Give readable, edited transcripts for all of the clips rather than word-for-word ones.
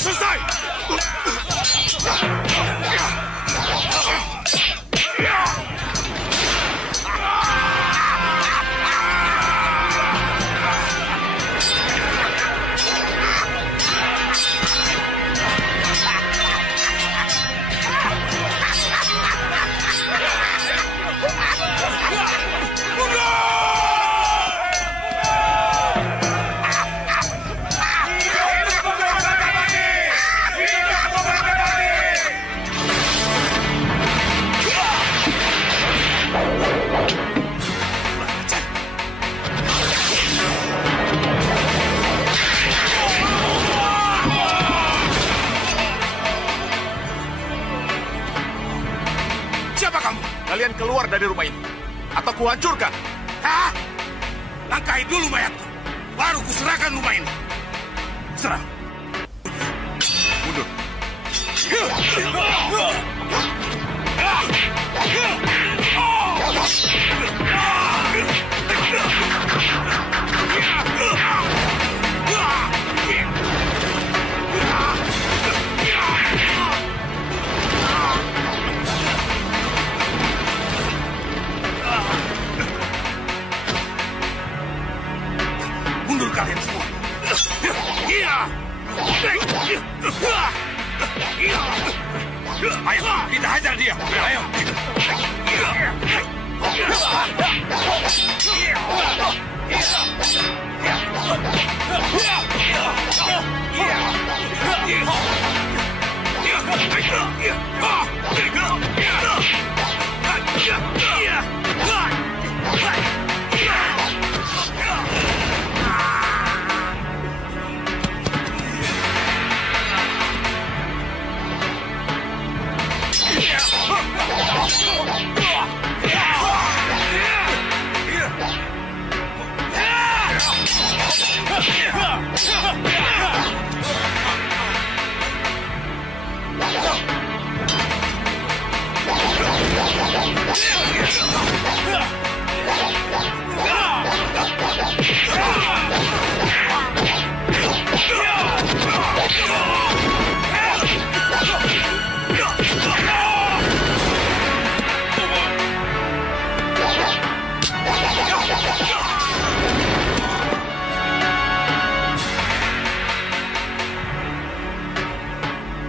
selesai. Kalian keluar dari rumah ini, atau kuhancurkan. Hah? Langkahi dulu mayatku, baru kuserahkan rumah ini. Serang. Mundur. Mundur kalian semua. Ayo, kita hajar dia. Ayo.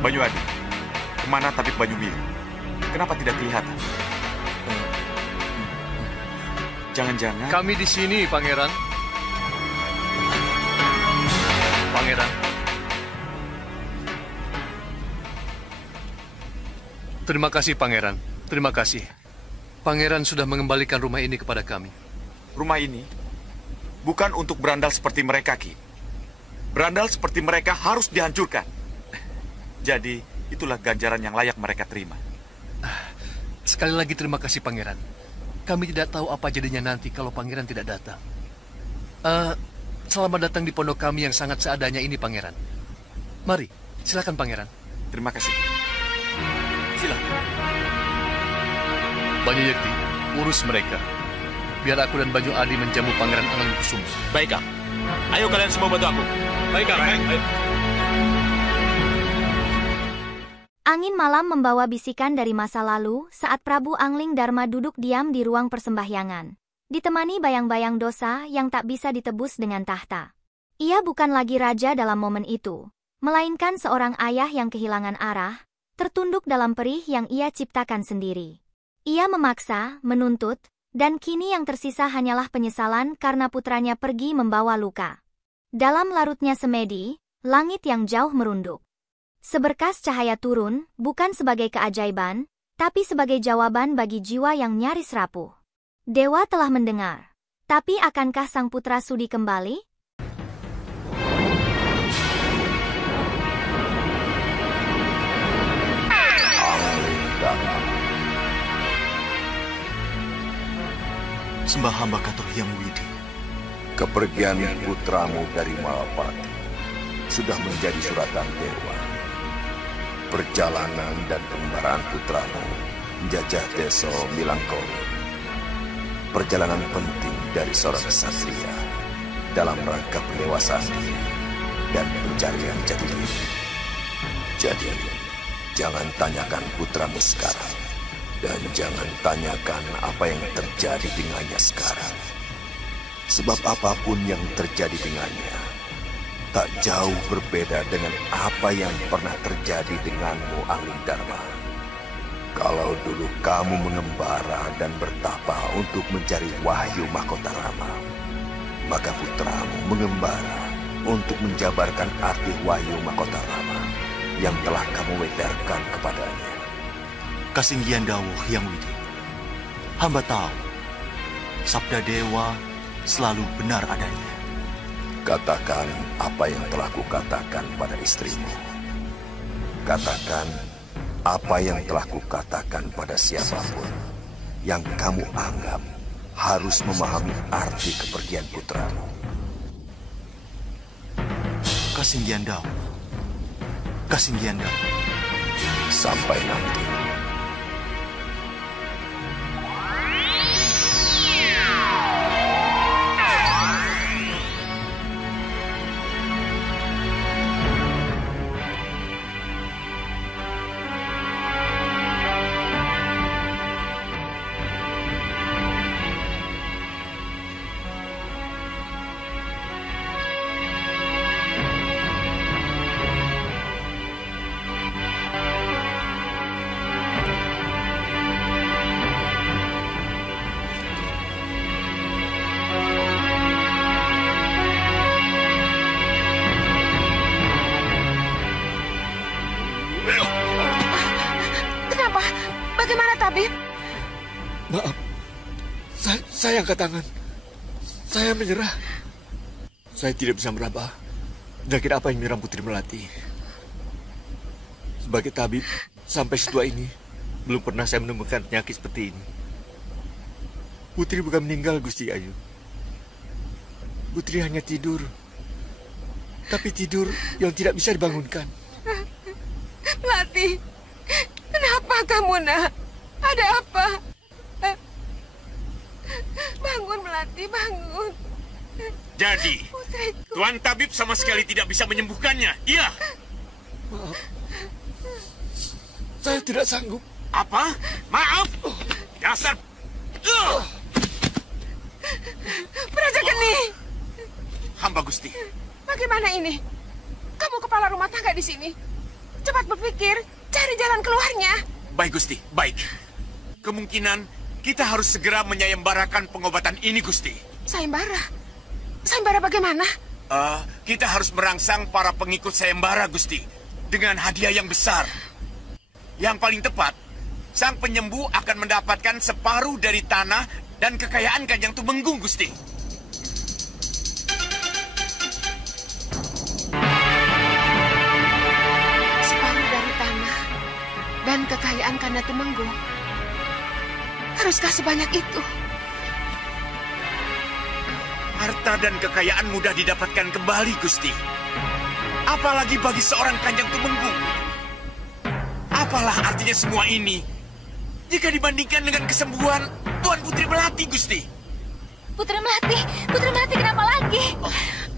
Banyu Adi, kemana tabib Banyu Biru? Kenapa tidak kelihatan? Jangan-jangan... Kami di sini, Pangeran. Pangeran. Terima kasih, Pangeran. Terima kasih. Pangeran sudah mengembalikan rumah ini kepada kami. Rumah ini bukan untuk berandal seperti mereka, Ki. Berandal seperti mereka harus dihancurkan. Jadi, itulah ganjaran yang layak mereka terima. Sekali lagi terima kasih, Pangeran. Kami tidak tahu apa jadinya nanti kalau Pangeran tidak datang. Selamat datang di pondok kami yang sangat seadanya ini, Pangeran. Mari, silakan, Pangeran. Terima kasih. Silakan. Banyu Yekti, urus mereka. Biar aku dan Banyu Adi menjamu Pangeran Anangukusuma. Baik, Kang. Ayo kalian semua bantu aku. Baik, Kang. Baik. Ayo. Angin malam membawa bisikan dari masa lalu saat Prabu Angling Dharma duduk diam di ruang persembahyangan. Ditemani bayang-bayang dosa yang tak bisa ditebus dengan tahta. Ia bukan lagi raja dalam momen itu, melainkan seorang ayah yang kehilangan arah, tertunduk dalam perih yang ia ciptakan sendiri. Ia memaksa, menuntut, dan kini yang tersisa hanyalah penyesalan karena putranya pergi membawa luka. Dalam larutnya semedi, langit yang jauh merunduk. Seberkas cahaya turun, bukan sebagai keajaiban, tapi sebagai jawaban bagi jiwa yang nyaris rapuh. Dewa telah mendengar. Tapi akankah sang putra sudi kembali? Sembah hamba Katur Hyang Widi. Kepergian putramu dari Malapati sudah menjadi suratan dewa. Perjalanan dan pengembaraan putramu menjajah desa Milangkori. Perjalanan penting dari seorang ksatria dalam rangka pendewasaan diri dan pencarian jati diri. Jadi, jangan tanyakan putramu sekarang. Dan jangan tanyakan apa yang terjadi dengannya sekarang. Sebab apapun yang terjadi dengannya, tak jauh berbeda dengan apa yang pernah terjadi denganmu, Angling Dharma. Kalau dulu kamu mengembara dan bertapa untuk mencari wahyu mahkota Rama, maka putramu mengembara untuk menjabarkan arti wahyu mahkota Rama yang telah kamu wedarkan kepadanya. Kasinggihan dawuh Yang Widi, hamba tahu sabda dewa selalu benar adanya. Katakan apa yang telah kukatakan pada istrimu. Katakan apa yang telah kukatakan pada siapapun yang kamu anggap harus memahami arti kepergian putramu. Kasinggihan dawuh. Kasinggihan dawuh. Sampai nanti. Maaf, saya angkat tangan. Saya menyerah. Saya tidak bisa meraba penyakit apa yang menyerang Putri Melati. Sebagai tabib, sampai setua ini, belum pernah saya menemukan penyakit seperti ini. Putri bukan meninggal, Gusti Ayu. Putri hanya tidur. Tapi tidur yang tidak bisa dibangunkan. Melati, kenapa kamu, nak? Ada apa? Bangun, Melati, bangun. Jadi, Putriku. Tuan Tabib sama sekali tidak bisa menyembuhkannya. Iya. Maaf. Saya tidak sanggup. Apa? Maaf. Dasar. Praja Geni. Hamba Gusti. Bagaimana ini? Kamu kepala rumah tangga di sini. Cepat berpikir, cari jalan keluarnya. Baik, Gusti. Baik. Kemungkinan kita harus segera menyayembarakan pengobatan ini, Gusti. Sayembara? Sayembara bagaimana? Kita harus merangsang para pengikut sayembara, Gusti. Dengan hadiah yang besar. Yang paling tepat, sang penyembuh akan mendapatkan separuh dari tanah dan kekayaan Kanjeng Tumenggung, Gusti. Separuh dari tanah dan kekayaan Kanda Tumenggung. Haruskah sebanyak itu? Harta dan kekayaan mudah didapatkan kembali, Gusti. Apalagi bagi seorang Kanjeng Tumenggung. Apalah artinya semua ini jika dibandingkan dengan kesembuhan Tuan Putri Melati, Gusti? Putri Melati kenapa lagi?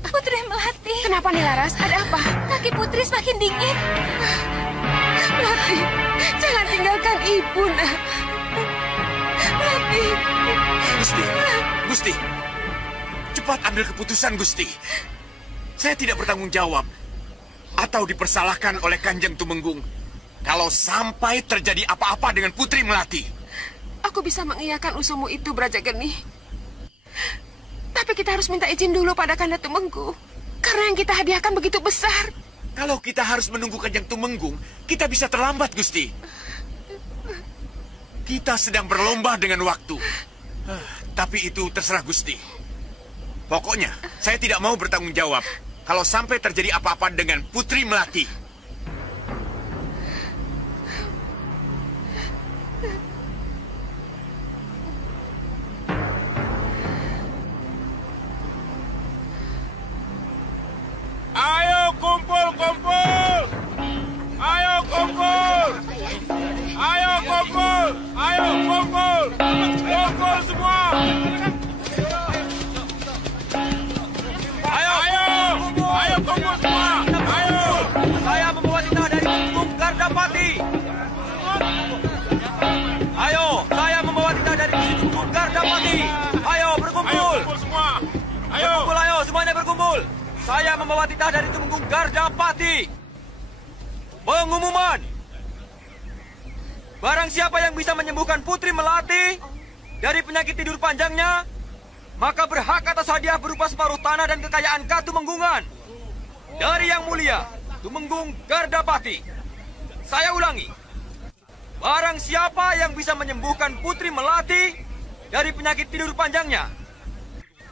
Putri Melati. Kenapa nih, Laras? Ada apa? Kaki Putri semakin dingin. Melati, jangan tinggalkan ibu, nak. Melati. Gusti, cepat ambil keputusan, Gusti. Saya tidak bertanggung jawab atau dipersalahkan oleh Kanjeng Tumenggung kalau sampai terjadi apa-apa dengan Putri Melati. Aku bisa mengiyakan usulmu itu, Braja Geni. Tapi kita harus minta izin dulu pada Kanda Tumenggung. Karena yang kita hadiahkan begitu besar. Kalau kita harus menunggu Kanjeng Tumenggung, kita bisa terlambat, Gusti. Kita sedang berlomba dengan waktu. Tapi itu terserah Gusti. Pokoknya, saya tidak mau bertanggung jawab kalau sampai terjadi apa-apa dengan Putri Melati. Ayo kumpul! Ayo kumpul! Kumpul semua! Ayo kumpul semua! Ayo! Saya membawa Dita dari kumpul. Saya membawa titah dari Tumenggung Gardapati. Pengumuman. Barang siapa yang bisa menyembuhkan Putri Melati dari penyakit tidur panjangnya, maka berhak atas hadiah berupa separuh tanah dan kekayaan Katumenggungan. Dari Yang Mulia, Tumenggung Gardapati. Saya ulangi. Barang siapa yang bisa menyembuhkan Putri Melati dari penyakit tidur panjangnya,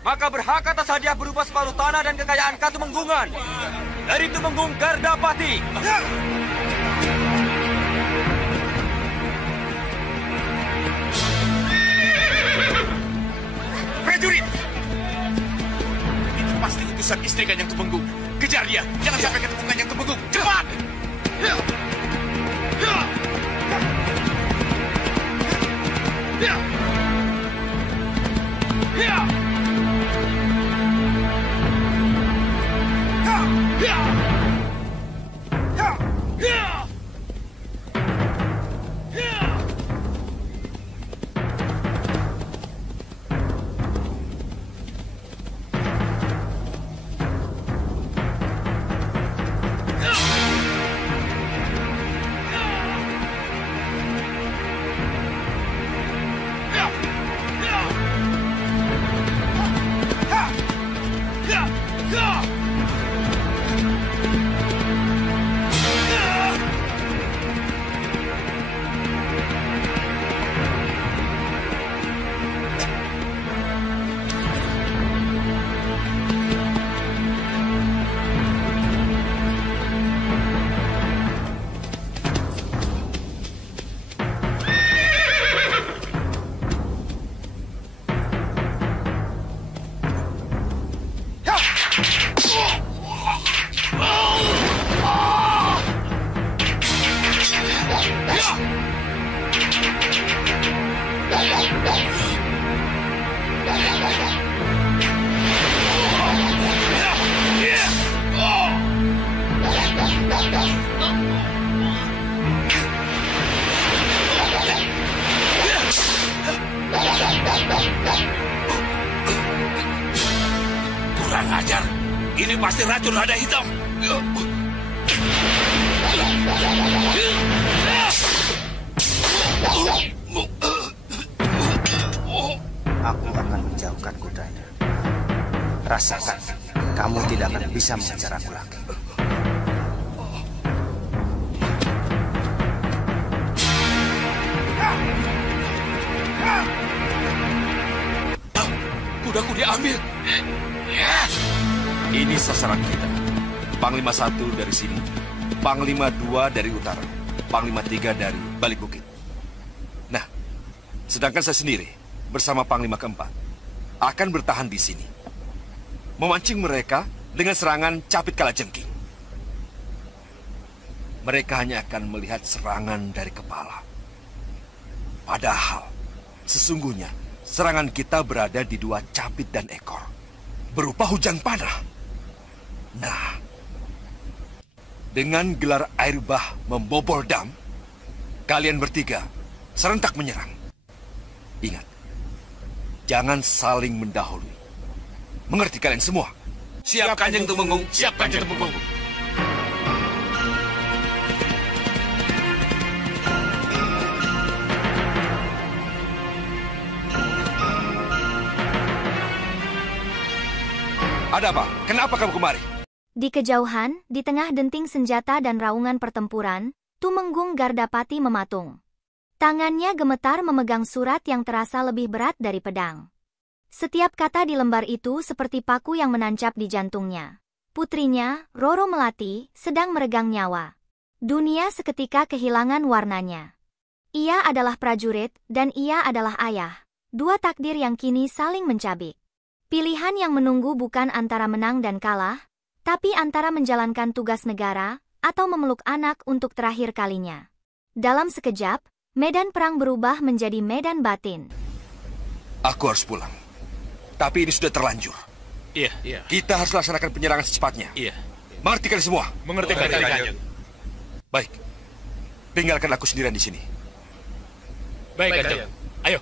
maka berhak atas hadiah berupa separuh tanah dan kekayaan Katumenggungan. Dari Tumenggung Gardapati. Prajurit! Itu pasti utusan istri Kanjeng Tumenggung. Kejar dia, jangan sampai ketemu Kanjeng Tumenggung. Cepat! Kurang ajar. Ini pasti racun lada hitam. Aku akan menjauhkan kudanya. Rasakan, kamu tidak akan bisa mengejar aku lagi. Kudaku diambil. Ini sasaran kita. Panglima 1 dari sini, Panglima 2 dari utara, Panglima 3 dari balik bukit. Nah, sedangkan saya sendiri bersama Panglima keempat akan bertahan di sini, memancing mereka dengan serangan Capit Kalajengking. Mereka hanya akan melihat serangan dari kepala. Padahal, sesungguhnya serangan kita berada di 2 capit dan ekor, berupa hujan panah. Nah, dengan gelar air bah membobol dam, kalian bertiga serentak menyerang. Ingat, jangan saling mendahului. Mengerti kalian semua? Siap, Kanjeng Tumenggung. Siap, Kanjeng Tumenggung. Ada apa? Kenapa kamu kemari? Di kejauhan, di tengah denting senjata dan raungan pertempuran, Tumenggung Gardapati mematung. Tangannya gemetar memegang surat yang terasa lebih berat dari pedang. Setiap kata di lembar itu seperti paku yang menancap di jantungnya. Putrinya, Roro Melati, sedang meregang nyawa. Dunia seketika kehilangan warnanya. Ia adalah prajurit, dan ia adalah ayah. 2 takdir yang kini saling mencabik. Pilihan yang menunggu bukan antara menang dan kalah, tapi antara menjalankan tugas negara atau memeluk anak untuk terakhir kalinya. Dalam sekejap, medan perang berubah menjadi medan batin. Aku harus pulang. Tapi ini sudah terlanjur. Iya. Kita harus laksanakan penyerangan secepatnya. Iya. Mengerti kalian semua? Mengerti, Kanjeng. Baik. Tinggalkan aku sendirian di sini. Baik, Kanjeng. Ayo.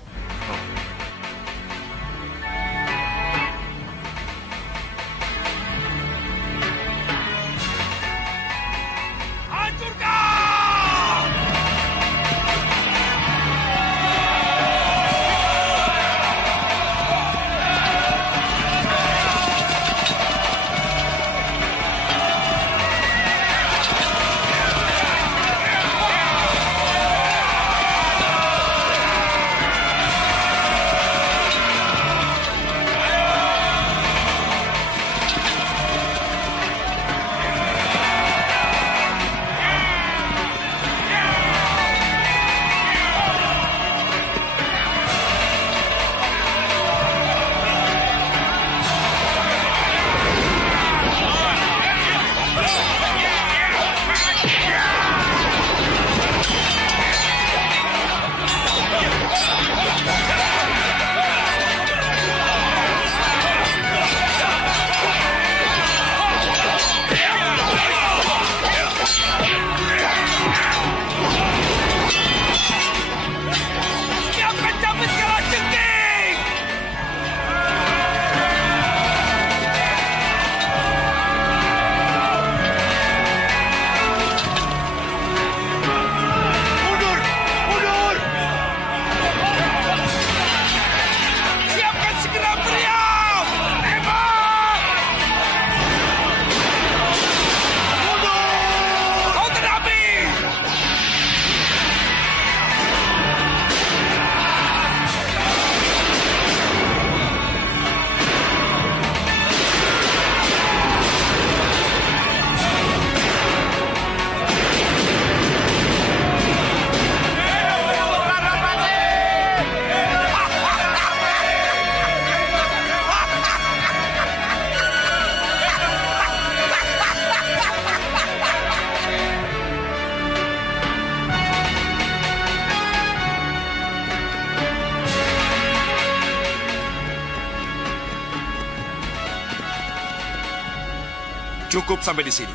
Cukup sampai di sini.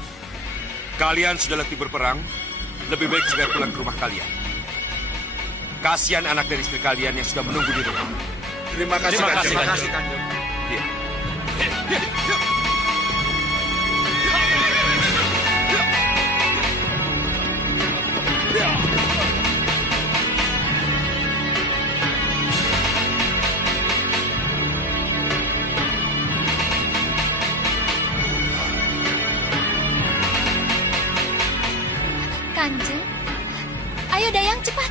Kalian sudah letih berperang, lebih baik segera pulang ke rumah kalian. Kasihan anak dan istri kalian yang sudah menunggu di rumah. Terima kasih, Kanjeng. Iya. Kanjeng, ayo Dayang cepat.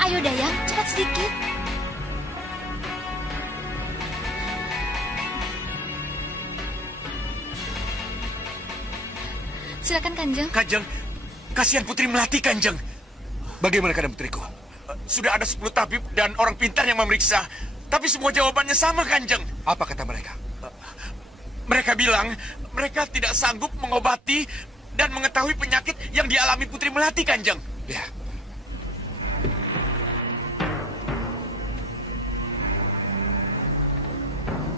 Ayo Dayang, cepat sedikit. Silakan Kanjeng. Kanjeng, kasihan Putri Melati, Kanjeng. Bagaimana keadaan putriku? Sudah ada 10 tabib dan orang pintar yang memeriksa. Tapi semua jawabannya sama, Kanjeng. Apa kata mereka? Mereka bilang mereka tidak sanggup mengobati dan mengetahui penyakit yang dialami Putri Melati, Kanjeng. Ya.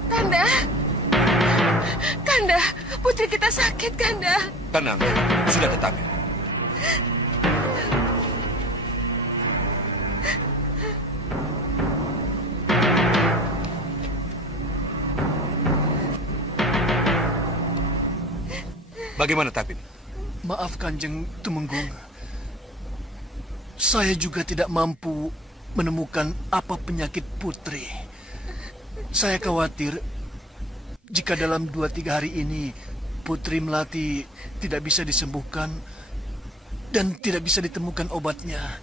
Kanda. Kanda, putri kita sakit, Kanda. Tenang, sudah ada tabib. Bagaimana tabib? Maaf Kanjeng Tumenggung. Saya juga tidak mampu menemukan apa penyakit putri. Saya khawatir jika dalam 2-3 hari ini Putri Melati tidak bisa disembuhkan dan tidak bisa ditemukan obatnya.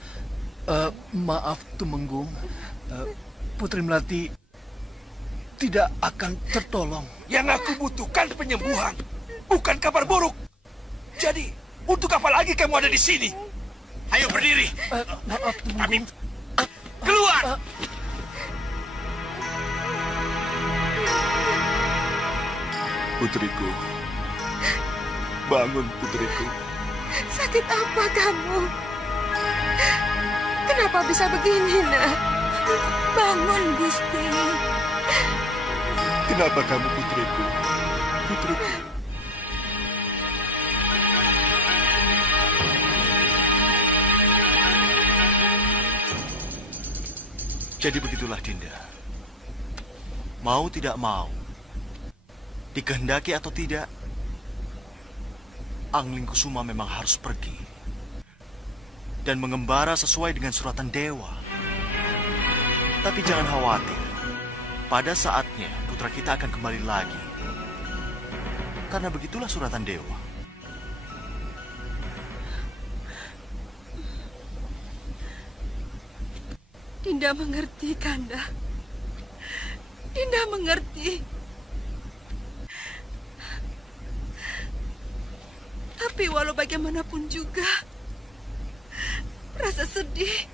Maaf Tumenggung, Putri Melati tidak akan tertolong. Yang aku butuhkan penyembuhan, bukan kabar buruk. Jadi, untuk apa lagi kamu ada di sini? Ayo berdiri. Maaf Tumenggung. Keluar! Putriku, bangun putriku. Sakit apa kamu? Kenapa bisa begini, nak? Bangun, Gusti. Kenapa kamu putriku? Putriku. Jadi begitulah Dinda. Mau tidak mau, dikehendaki atau tidak, Angling Kusuma memang harus pergi dan mengembara sesuai dengan suratan dewa. Tapi jangan khawatir, pada saatnya putra kita akan kembali lagi. Karena begitulah suratan dewa. Dinda mengerti, Kanda. Dinda mengerti. Tapi walau bagaimanapun juga, rasa sedih,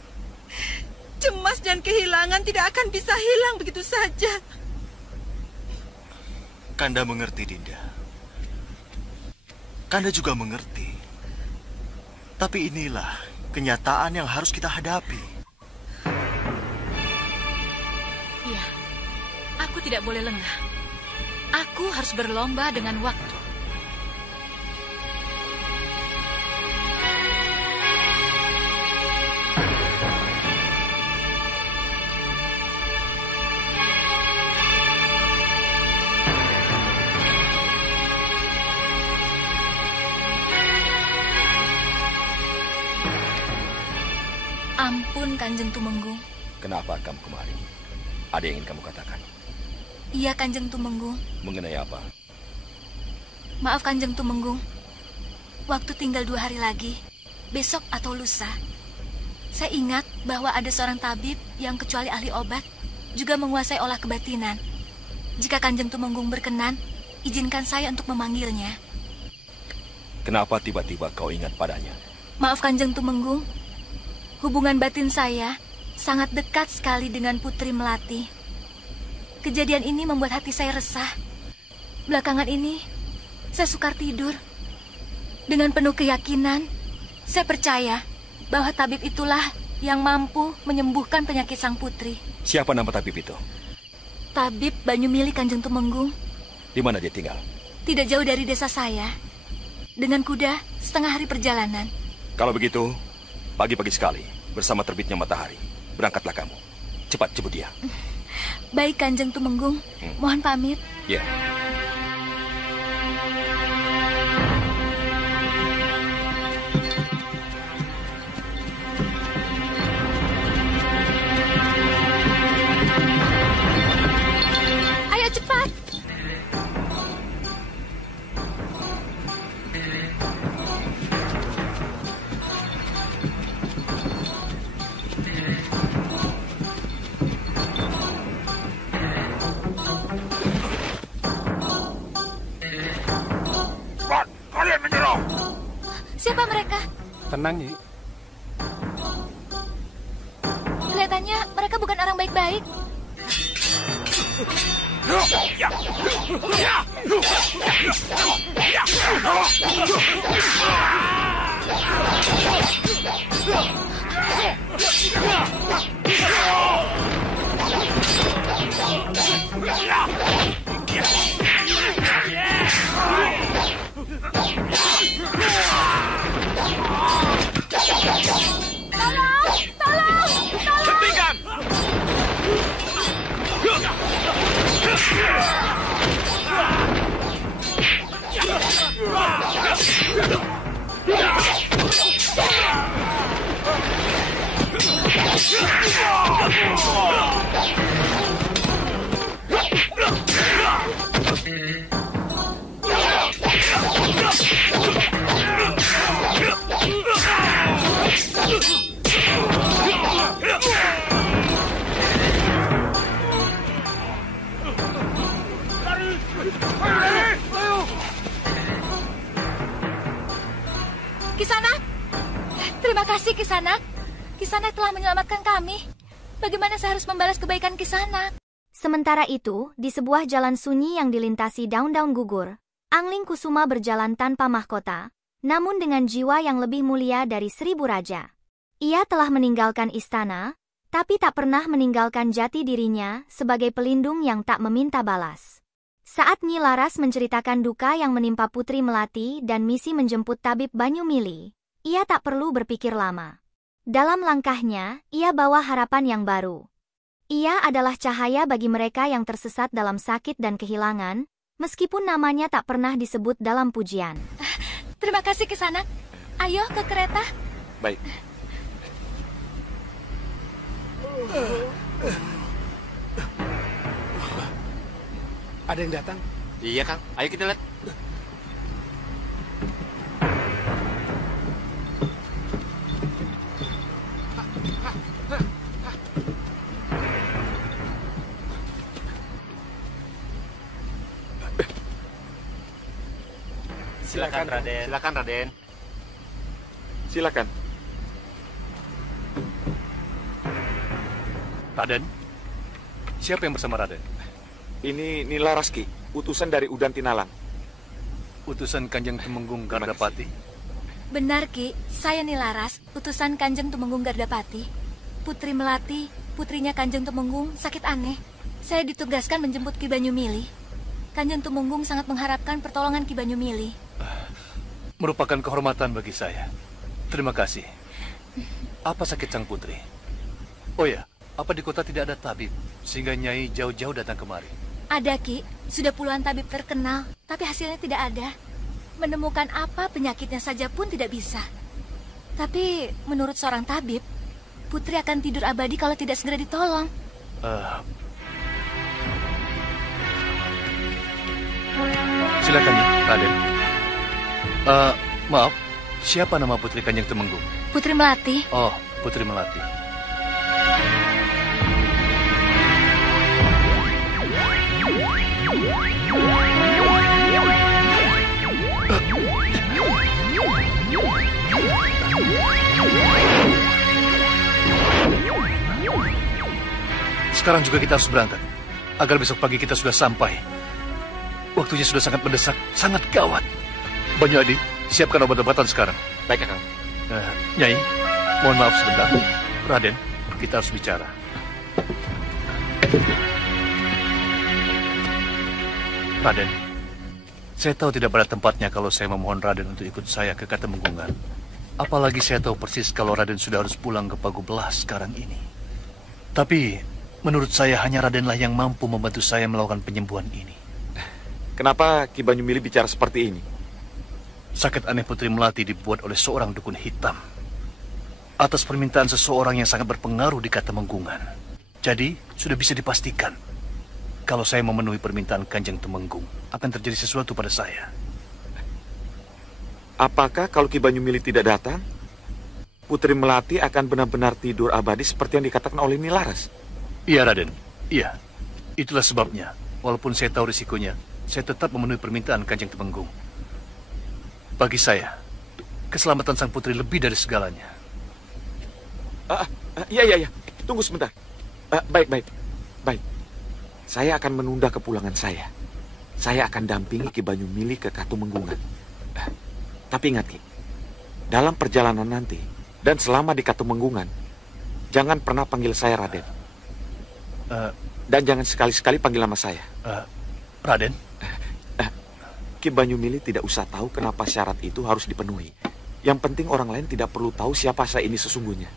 cemas dan kehilangan tidak akan bisa hilang begitu saja. Kanda mengerti, Dinda. Kanda juga mengerti. Tapi inilah kenyataan yang harus kita hadapi. Iya, aku tidak boleh lengah. Aku harus berlomba dengan waktu. Ampun, Kanjeng Tumenggung. Kenapa kamu kemari? Ada yang ingin kamu katakan? Iya, Kanjeng Tumenggung. Mengenai apa? Maaf, Kanjeng Tumenggung. Waktu tinggal 2 hari lagi, besok atau lusa. Saya ingat bahwa ada seorang tabib yang kecuali ahli obat, juga menguasai olah kebatinan. Jika Kanjeng Tumenggung berkenan, izinkan saya untuk memanggilnya. Kenapa tiba-tiba kau ingat padanya? Maaf, Kanjeng Tumenggung. Hubungan batin saya sangat dekat sekali dengan Putri Melati. Kejadian ini membuat hati saya resah. Belakangan ini, saya sukar tidur. Dengan penuh keyakinan, saya percaya bahwa tabib itulah yang mampu menyembuhkan penyakit sang putri. Siapa nama tabib itu? Tabib Banyumili Kanjeng Tumenggung. Di mana dia tinggal? Tidak jauh dari desa saya. Dengan kuda, setengah hari perjalanan. Kalau begitu, pagi-pagi sekali, bersama terbitnya matahari, berangkatlah kamu. Cepat jemput dia. Baik, Kanjeng Tumenggung. Mohon pamit. Ya. Ayo cepat. Kalian menyerang. Siapa mereka? Tenang, Nyi. Kelihatannya mereka bukan orang baik-baik. Hentikan! Kisanak, terima kasih Kisanak. Kisanak telah menyelamatkan kami. Bagaimana saya harus membalas kebaikan Kisanak? Sementara itu, di sebuah jalan sunyi yang dilintasi daun-daun gugur, Angling Kusuma berjalan tanpa mahkota, namun dengan jiwa yang lebih mulia dari 1000 raja. Ia telah meninggalkan istana, tapi tak pernah meninggalkan jati dirinya sebagai pelindung yang tak meminta balas. Saat Nyi Laras menceritakan duka yang menimpa Putri Melati dan misi menjemput tabib Banyumili, ia tak perlu berpikir lama. Dalam langkahnya, ia bawa harapan yang baru. Ia adalah cahaya bagi mereka yang tersesat dalam sakit dan kehilangan, meskipun namanya tak pernah disebut dalam pujian. Terima kasih Kisanak. Ayo ke kereta. Baik. Ada yang datang? Iya, Kang. Ayo kita lihat. Silakan, Raden. Silakan, Raden. Silakan. Raden, siapa yang bersama Raden? Ini Nilaras, Ki, utusan dari Udan Tinalang. Utusan Kanjeng Tumenggung Gardapati? Benar, Ki. Saya Nilaras, utusan Kanjeng Tumenggung Gardapati. Putri Melati, putrinya Kanjeng Tumenggung, sakit aneh. Saya ditugaskan menjemput Ki Banyumili. Kanjeng Tumenggung sangat mengharapkan pertolongan Ki Banyumili. Merupakan kehormatan bagi saya. Terima kasih. Apa sakit sang putri? Oh ya, apa di kota tidak ada tabib, sehingga Nyai jauh-jauh datang kemari? Ada, Ki. Sudah puluhan tabib terkenal, tapi hasilnya tidak ada. Menemukan apa penyakitnya saja pun tidak bisa. Tapi menurut seorang tabib, putri akan tidur abadi kalau tidak segera ditolong. Silakan, Raden. Maaf, siapa nama putri Kanjeng Tumenggung? Putri Melati. Oh, Putri Melati. Sekarang juga kita harus berangkat, agar besok pagi kita sudah sampai. Waktunya sudah sangat mendesak, sangat gawat. Banyu Adi, siapkan obat-obatan sekarang. Baik, Kang. Nyai, mohon maaf sebentar. Raden, kita harus bicara. Raden, saya tahu tidak pada tempatnya kalau saya memohon Raden untuk ikut saya ke Katemenggungan. Apalagi saya tahu persis kalau Raden sudah harus pulang ke Pagubelas sekarang ini. Tapi, menurut saya hanya Radenlah yang mampu membantu saya melakukan penyembuhan ini. Kenapa Ki Banyumili bicara seperti ini? Sakit aneh Putri Melati dibuat oleh seorang dukun hitam. Atas permintaan seseorang yang sangat berpengaruh di Katemenggungan. Jadi, sudah bisa dipastikan. Kalau saya memenuhi permintaan Kanjeng Tumenggung, akan terjadi sesuatu pada saya. Apakah kalau Ki Banyumili tidak datang, Putri Melati akan benar-benar tidur abadi seperti yang dikatakan oleh Nilaras? Iya, Raden. Iya. Itulah sebabnya. Walaupun saya tahu risikonya, saya tetap memenuhi permintaan Kanjeng Tumenggung. Bagi saya, keselamatan sang putri lebih dari segalanya. Iya. Tunggu sebentar. Baik. Saya akan menunda kepulangan saya. Saya akan dampingi Ki Banyumili ke Katemenggungan. Tapi ingat, Ki, dalam perjalanan nanti dan selama di Katemenggungan, jangan pernah panggil saya Raden. Dan jangan sekali-sekali panggil nama saya. Raden? Ki Banyumili tidak usah tahu kenapa syarat itu harus dipenuhi. Yang penting orang lain tidak perlu tahu siapa saya ini sesungguhnya.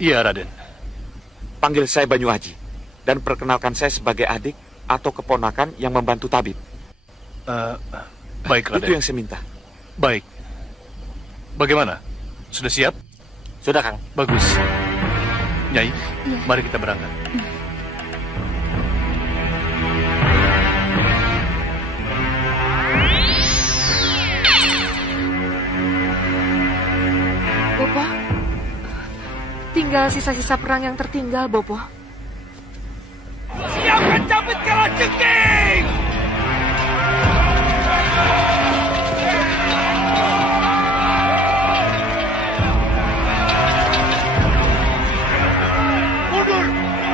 Iya, Raden. Panggil saya Banyu Aji dan perkenalkan saya sebagai adik atau keponakan yang membantu tabib. Baik, Raden. Itu yang saya minta. Baik. Bagaimana? Sudah siap? Sudah, Kang. Bagus. Nyai, mari kita berangkat. Bopo, tinggal sisa-sisa perang yang tertinggal, Bopo. Siapkan cabut kalajengking!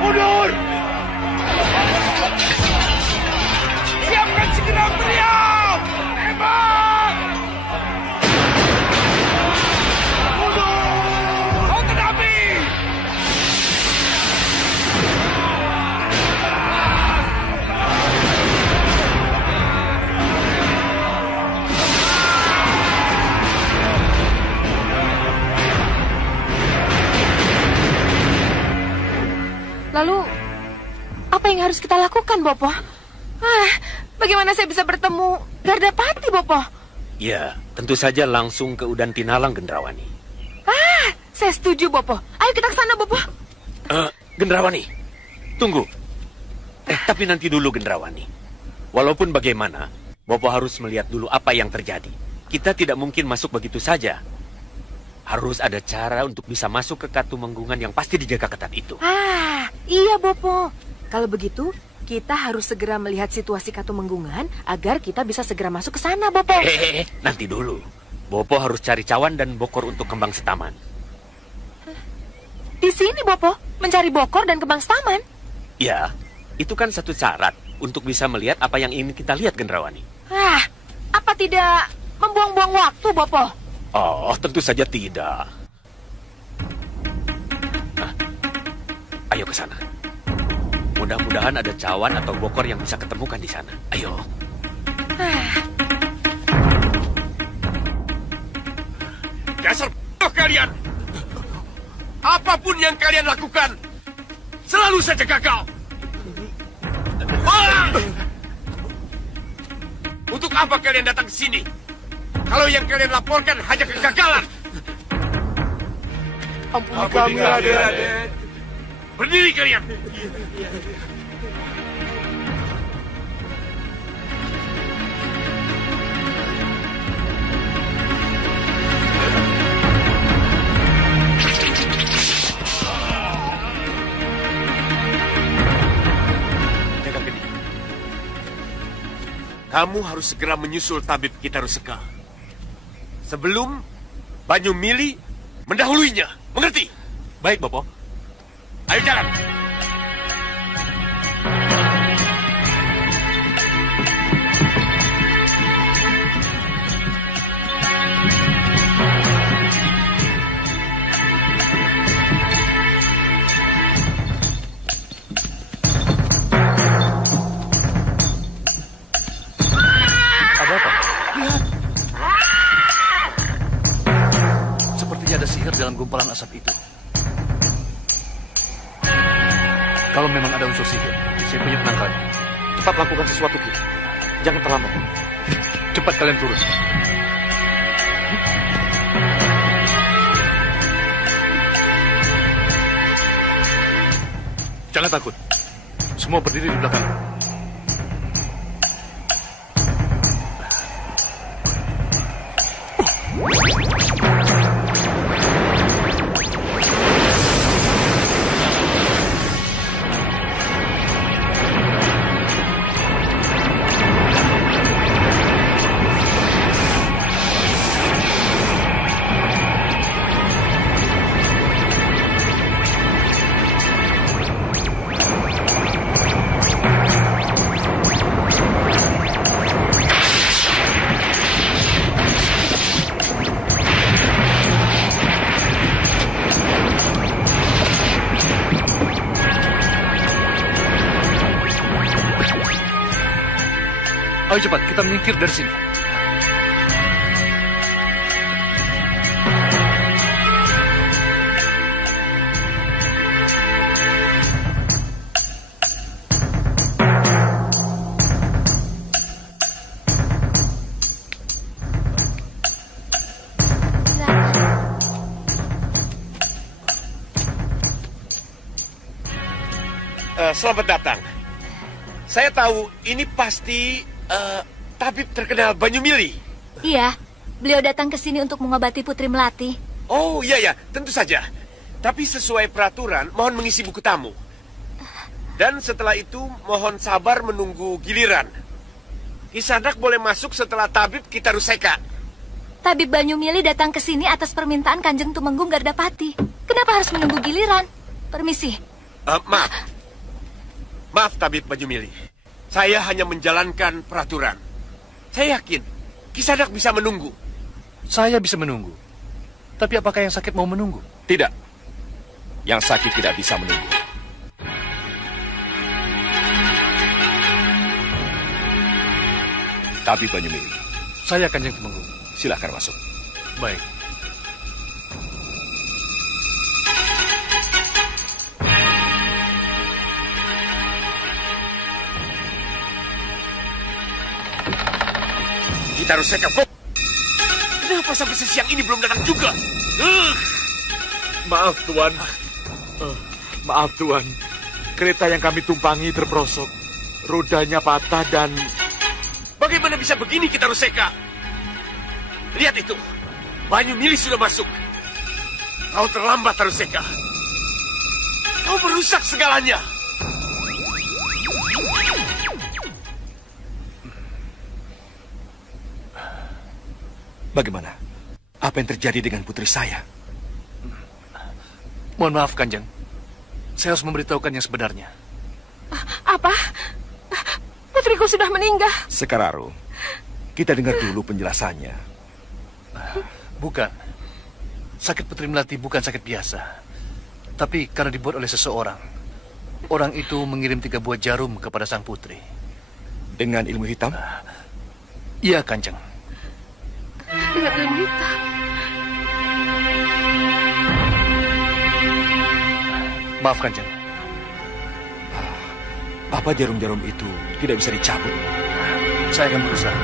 Mundur! Siapkan segera beliau! Tembak! Mundur! Kau kenapi! Lalu, apa yang harus kita lakukan, Bopo? Bagaimana saya bisa bertemu Gardapati, Bopo? Ya, tentu saja langsung ke Udan Tinalang, Gendrawani. Saya setuju, Bopo. Ayo kita ke sana, Bopo. Gendrawani, tunggu. Tapi nanti dulu, Gendrawani. Walaupun bagaimana, Bopo harus melihat dulu apa yang terjadi. Kita tidak mungkin masuk begitu saja. Harus ada cara untuk bisa masuk ke Katemenggungan yang pasti dijaga ketat itu. Iya, Bopo. Kalau begitu, kita harus segera melihat situasi Katemenggungan agar kita bisa segera masuk ke sana, Bopo. Nanti dulu. Bopo harus cari cawan dan bokor untuk kembang setaman. Di sini, Bopo, mencari bokor dan kembang setaman. Ya, itu kan satu syarat untuk bisa melihat apa yang ingin kita lihat, Gendrawani. Apa tidak membuang-buang waktu, Bopo? Oh, tentu saja tidak. Ayo ke sana. Mudah-mudahan ada cawan atau bokor yang bisa ketemukan di sana. Ayo. Dasar kalian. Apapun yang kalian lakukan, selalu saja gagal. Untuk apa kalian datang ke sini? Kalau yang kalian laporkan hanya kegagalan. Ampuni kami, Raden. Berdiri kalian. Jaga Geni. Kamu harus segera menyusul tabib Kitaruseka. Sebelum Banyumili mendahuluinya. Mengerti? Baik, Bopo. Ayo jalan. ada sihir dalam gumpalan asap itu. Kalau memang ada unsur sihir, saya punya penangkalnya. Cepat lakukan sesuatu, Ki. Jangan terlambat. Cepat kalian turun. Jangan takut. Semua berdiri di belakang. Ayo cepat, kita menyingkir dari sini. Selamat datang. Saya tahu ini pasti tabib terkenal Banyumili. Iya, beliau datang ke sini untuk mengobati Putri Melati. Oh iya, tentu saja. Tapi sesuai peraturan, mohon mengisi buku tamu. Dan setelah itu, mohon sabar menunggu giliran. Kisanak boleh masuk setelah tabib Kitaruseka. Tabib Banyumili datang ke sini atas permintaan Kanjeng Tumenggung Gardapati. Kenapa harus menunggu giliran? Permisi. Maaf, Tabib Banyumili. Saya hanya menjalankan peraturan. Saya yakin Kisanak bisa menunggu. Saya bisa menunggu. Tapi apakah yang sakit mau menunggu? Tidak. Yang sakit tidak bisa menunggu. Tabib Banyumili. Saya Kanjeng Tumenggung. Silakan masuk. Baik. Kitaruseka, kenapa sampai sesiang ini belum datang juga? Maaf, Tuan. Maaf, Tuan. Kereta yang kami tumpangi terperosok. Rodanya patah dan... Bagaimana bisa begini, Kitaruseka? Lihat itu. Banyumili sudah masuk. Kau terlambat, Taruseka. Kau merusak segalanya. Bagaimana? Apa yang terjadi dengan putri saya? Mohon maaf, Kanjeng. Saya harus memberitahukan yang sebenarnya. Apa? Putriku sudah meninggal. Sekararo, kita dengar dulu penjelasannya. Bukan. Sakit Putri Melati bukan sakit biasa. Tapi karena dibuat oleh seseorang. Orang itu mengirim 3 buah jarum kepada sang putri. Dengan ilmu hitam? Iya, Kanjeng. Dengan ilmu hitam. Maaf, Kanjeng. Apa jarum-jarum itu tidak bisa dicabut? Saya akan berusaha.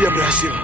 Dia berhasil.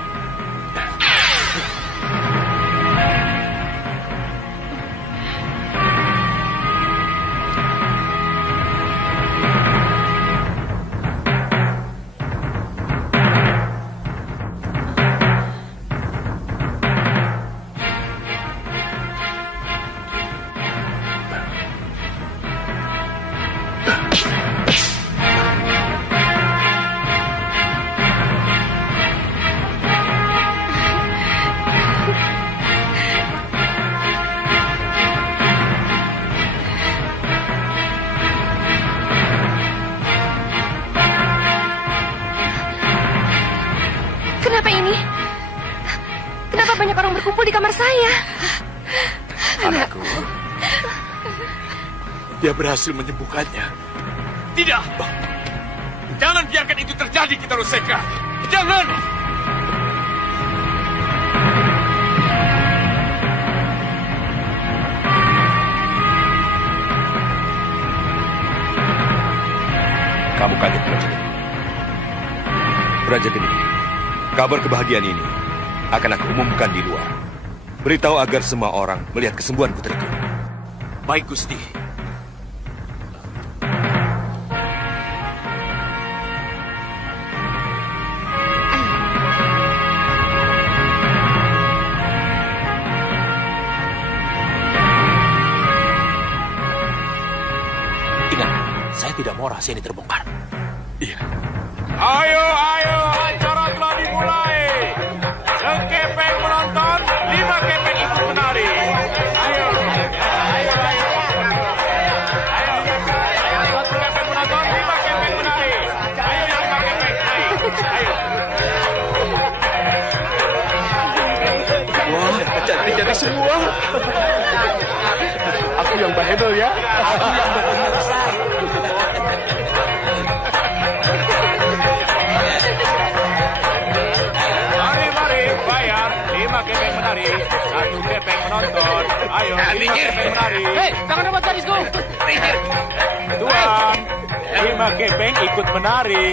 Anakku. Dia berhasil menyembuhkannya. Tidak. Jangan biarkan itu terjadi, Kitaro Seka. Jangan. Kamu kaget, Raja Geni. Raja Geni, kabar kebahagiaan ini akan aku umumkan di luar. Beritahu agar semua orang melihat kesembuhan putriku. Baik, Gusti. Ingat, saya tidak mau rahasia ini terbongkar. Iya. Ayo, acara telah dimulai. Yang kepeng menonton, 5 kepeng ikut menari. Ayo. Satu kepeng menonton, 5 kepeng menari. Ayo yang 5 kepeng, ayo. Wah, cantik-cantik semua. Aku yang bahedel ya. Aku yang besar. Mari, bayar. 5 kepeng menari. 1 kepeng menonton. Ayo, 5 kepeng menari. Hei, jangan dapat garisku. Tuan, 5 kepeng ikut menari.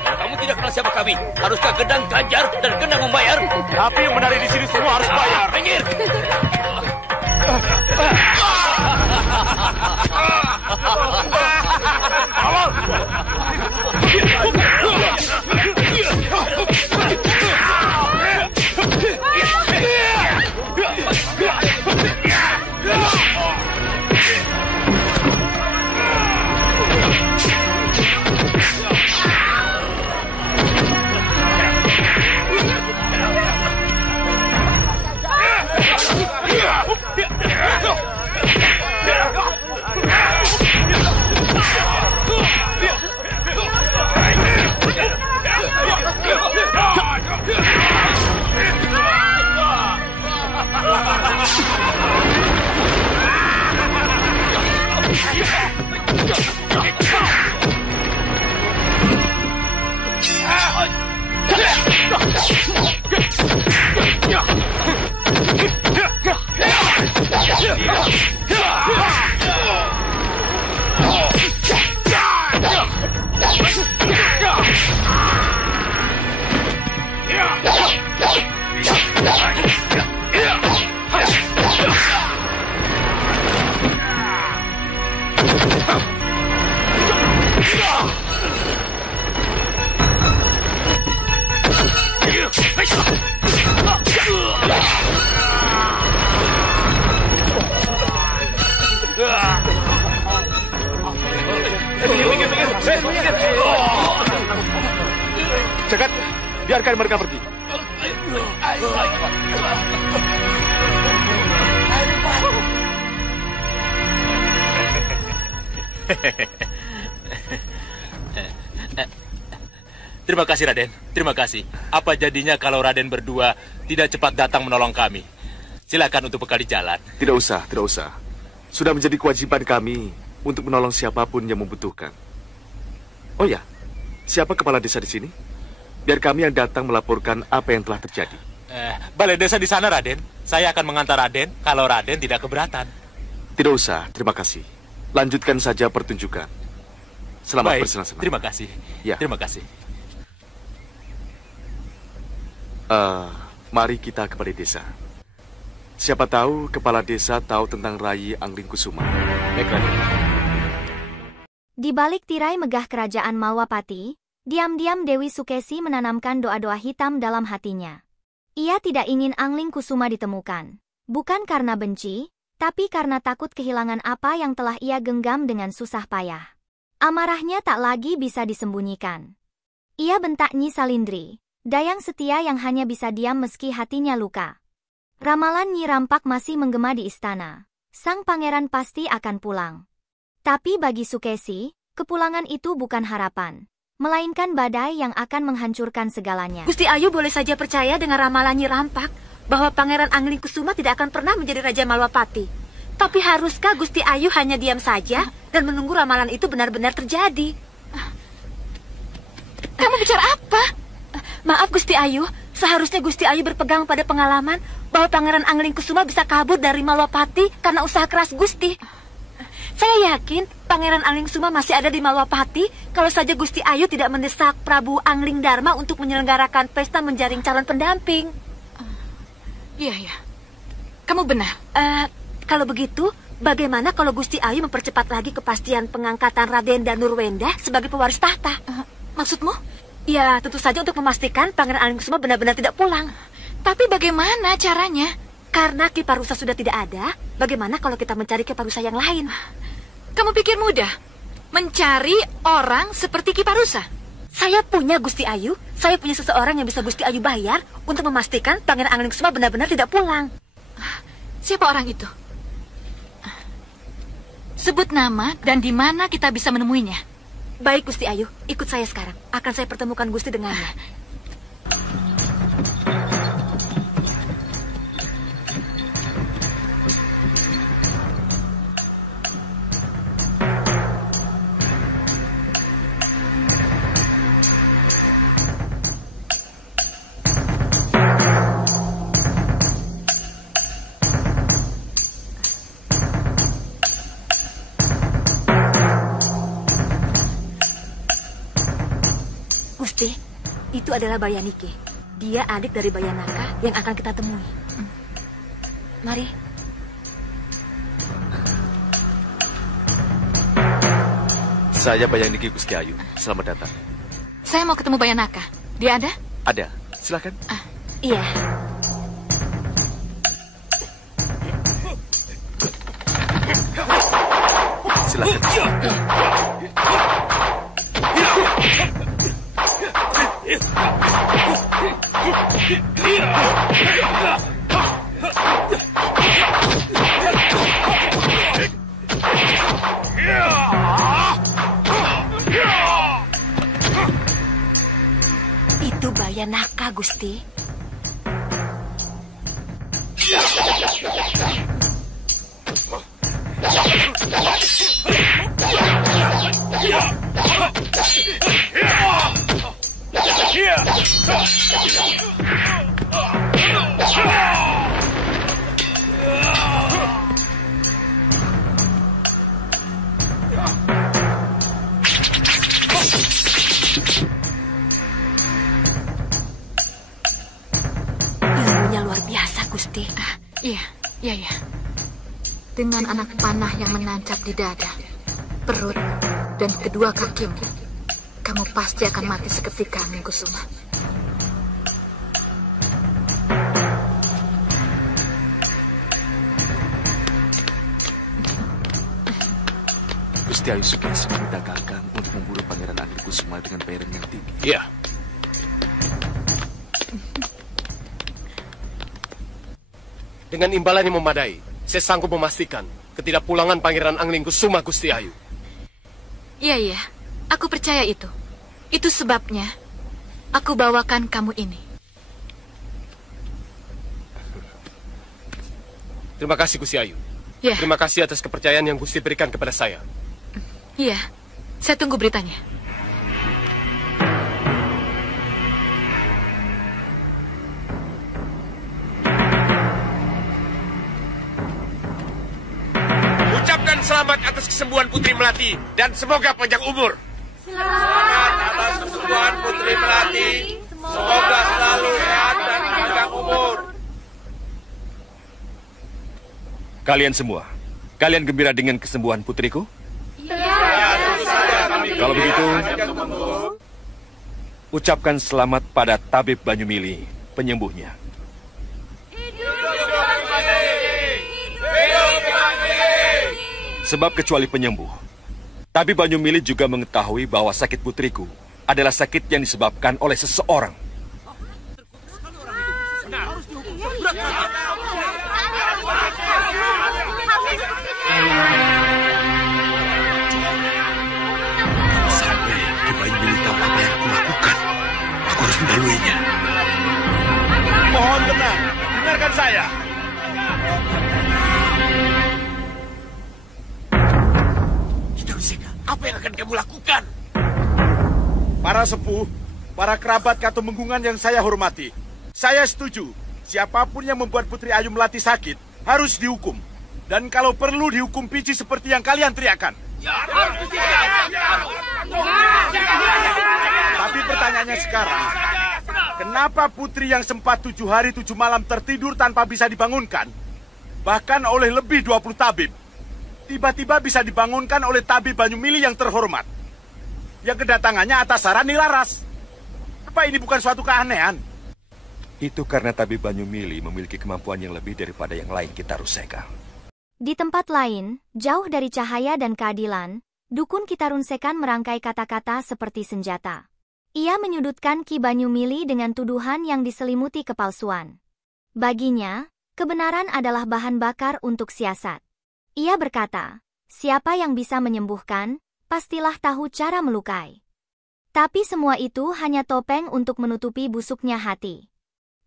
Kamu tidak kenal siapa kami. Haruskah Gedang Ganjar dan Gendang membayar? Tapi yang menari di sini semua harus bayar. Minggir. Jagat, biarkan mereka pergi. Terima kasih, Raden. Terima kasih. Apa jadinya kalau Raden berdua tidak cepat datang menolong kami? Silakan untuk bekal di jalan. Tidak usah, tidak usah. Sudah menjadi kewajiban kami untuk menolong siapapun yang membutuhkan. Oh ya, siapa kepala desa di sini? Biar kami yang datang melaporkan apa yang telah terjadi. Balai desa di sana, Raden. Saya akan mengantar Raden kalau Raden tidak keberatan. Tidak usah, terima kasih. Lanjutkan saja pertunjukan. Selamat bersenang-senang. Terima kasih. Ya. Terima kasih. Mari kita ke balai desa. Siapa tahu kepala desa tahu tentang Rai Angling Kusuma. Baik, Raden. Di balik tirai megah kerajaan Malwapati, diam-diam Dewi Sukesi menanamkan doa-doa hitam dalam hatinya. Ia tidak ingin Angling Kusuma ditemukan. Bukan karena benci, tapi karena takut kehilangan apa yang telah ia genggam dengan susah payah. Amarahnya tak lagi bisa disembunyikan. Ia bentak Nyi Salindri, dayang setia yang hanya bisa diam meski hatinya luka. Ramalan Nyi Rampak masih menggema di istana. Sang pangeran pasti akan pulang. Tapi bagi Sukesi, kepulangan itu bukan harapan, melainkan badai yang akan menghancurkan segalanya. Gusti Ayu boleh saja percaya dengan ramalan Nyi Rampak. bahwa Pangeran Anglingkusuma tidak akan pernah menjadi Raja Malwapati. Tapi haruskah Gusti Ayu hanya diam saja dan menunggu ramalan itu benar-benar terjadi? Kamu bicara apa? Maaf Gusti Ayu, seharusnya Gusti Ayu berpegang pada pengalaman bahwa Pangeran Anglingkusuma bisa kabur dari Malwapati karena usaha keras Gusti. Saya yakin Pangeran Anglingkusuma masih ada di Malwapati kalau saja Gusti Ayu tidak mendesak Prabu Anglingdarma untuk menyelenggarakan pesta menjaring calon pendamping. Iya. Kamu benar. Kalau begitu, bagaimana kalau Gusti Ayu mempercepat lagi kepastian pengangkatan Raden Danurwenda sebagai pewaris tahta? Maksudmu? Ya, tentu saja untuk memastikan Pangeran Anglingkusuma benar-benar tidak pulang. Tapi bagaimana caranya? Karena Ki Parusa sudah tidak ada, bagaimana kalau kita mencari Ki Parusa yang lain? Kamu pikir mudah? Mencari orang seperti Ki Parusa? Saya punya Gusti Ayu. Saya punya seseorang yang bisa Gusti Ayu bayar untuk memastikan Pangeran Anglingkusuma benar-benar tidak pulang. Siapa orang itu? Sebut nama dan di mana kita bisa menemuinya. Baik Gusti Ayu, ikut saya sekarang. Akan saya pertemukan Gusti dengannya. Gusti, itu adalah Bayanike. Dia adik dari Bayanaka yang akan kita temui. Mari. Saya Bayanike Gusti Ayu. Selamat datang. Saya mau ketemu Bayanaka. Dia ada? Ada. Silakan. Iya. Silakan. Itu Bayanaka, Gusti. Ilmunya luar biasa, Gusti. Iya. Dengan anak panah yang menancap di dada, perut, dan kedua kakimu, kamu pasti akan mati seketika, Anglingkusuma. Gusti Ayu Sukesi meminta Kakang untuk memburu Pangeran Anglingkusuma dengan bayaran yang tinggi. Iya. Dengan imbalan yang memadai, saya sanggup memastikan ketidakpulangan Pangeran Anglingkusuma, Gusti Ayu. Iya. Aku percaya itu. Itu sebabnya aku bawakan kamu ini. Terima kasih, Gusti Ayu. Ya. Terima kasih atas kepercayaan yang Gusti berikan kepada saya. Iya, saya tunggu beritanya. Ucapkan selamat atas kesembuhan Putri Melati dan semoga panjang umur. Selamat atas kesembuhan Putri Melati. Semoga selalu sehat dan panjang umur. Kalian semua, kalian gembira dengan kesembuhan putriku? Kalau begitu, ucapkan selamat pada Tabib Banyumili, penyembuhnya. Sebab kecuali penyembuh, Tabib Banyumili juga mengetahui bahwa sakit putriku adalah sakit yang disebabkan oleh seseorang. Sampai Ki Banyumili tahu apa yang aku lakukan, aku harus mendaluinya. Mohon tenang, dengarkan dengan saya. Kitaruseka, apa yang akan kamu lakukan? Para sepuh, para kerabat Katumenggungan yang saya hormati, saya setuju. Siapapun yang membuat Putri Ayu Melati sakit harus dihukum. Dan kalau perlu dihukum pici seperti yang kalian teriakan. Tapi pertanyaannya sekarang, kenapa Putri yang sempat 7 hari 7 malam tertidur tanpa bisa dibangunkan, bahkan oleh lebih 20 tabib, tiba-tiba bisa dibangunkan oleh tabib Banyumili yang terhormat, yang kedatangannya atas saran Nyi Laras? Apa ini bukan suatu keanehan? Itu karena tabib Banyumili memiliki kemampuan yang lebih daripada yang lain, Kitaruseka. Di tempat lain, jauh dari cahaya dan keadilan, dukun Kitarunsekan merangkai kata-kata seperti senjata. Ia menyudutkan Ki Banyumili dengan tuduhan yang diselimuti kepalsuan. Baginya, kebenaran adalah bahan bakar untuk siasat. Ia berkata, siapa yang bisa menyembuhkan, pastilah tahu cara melukai. Tapi semua itu hanya topeng untuk menutupi busuknya hati.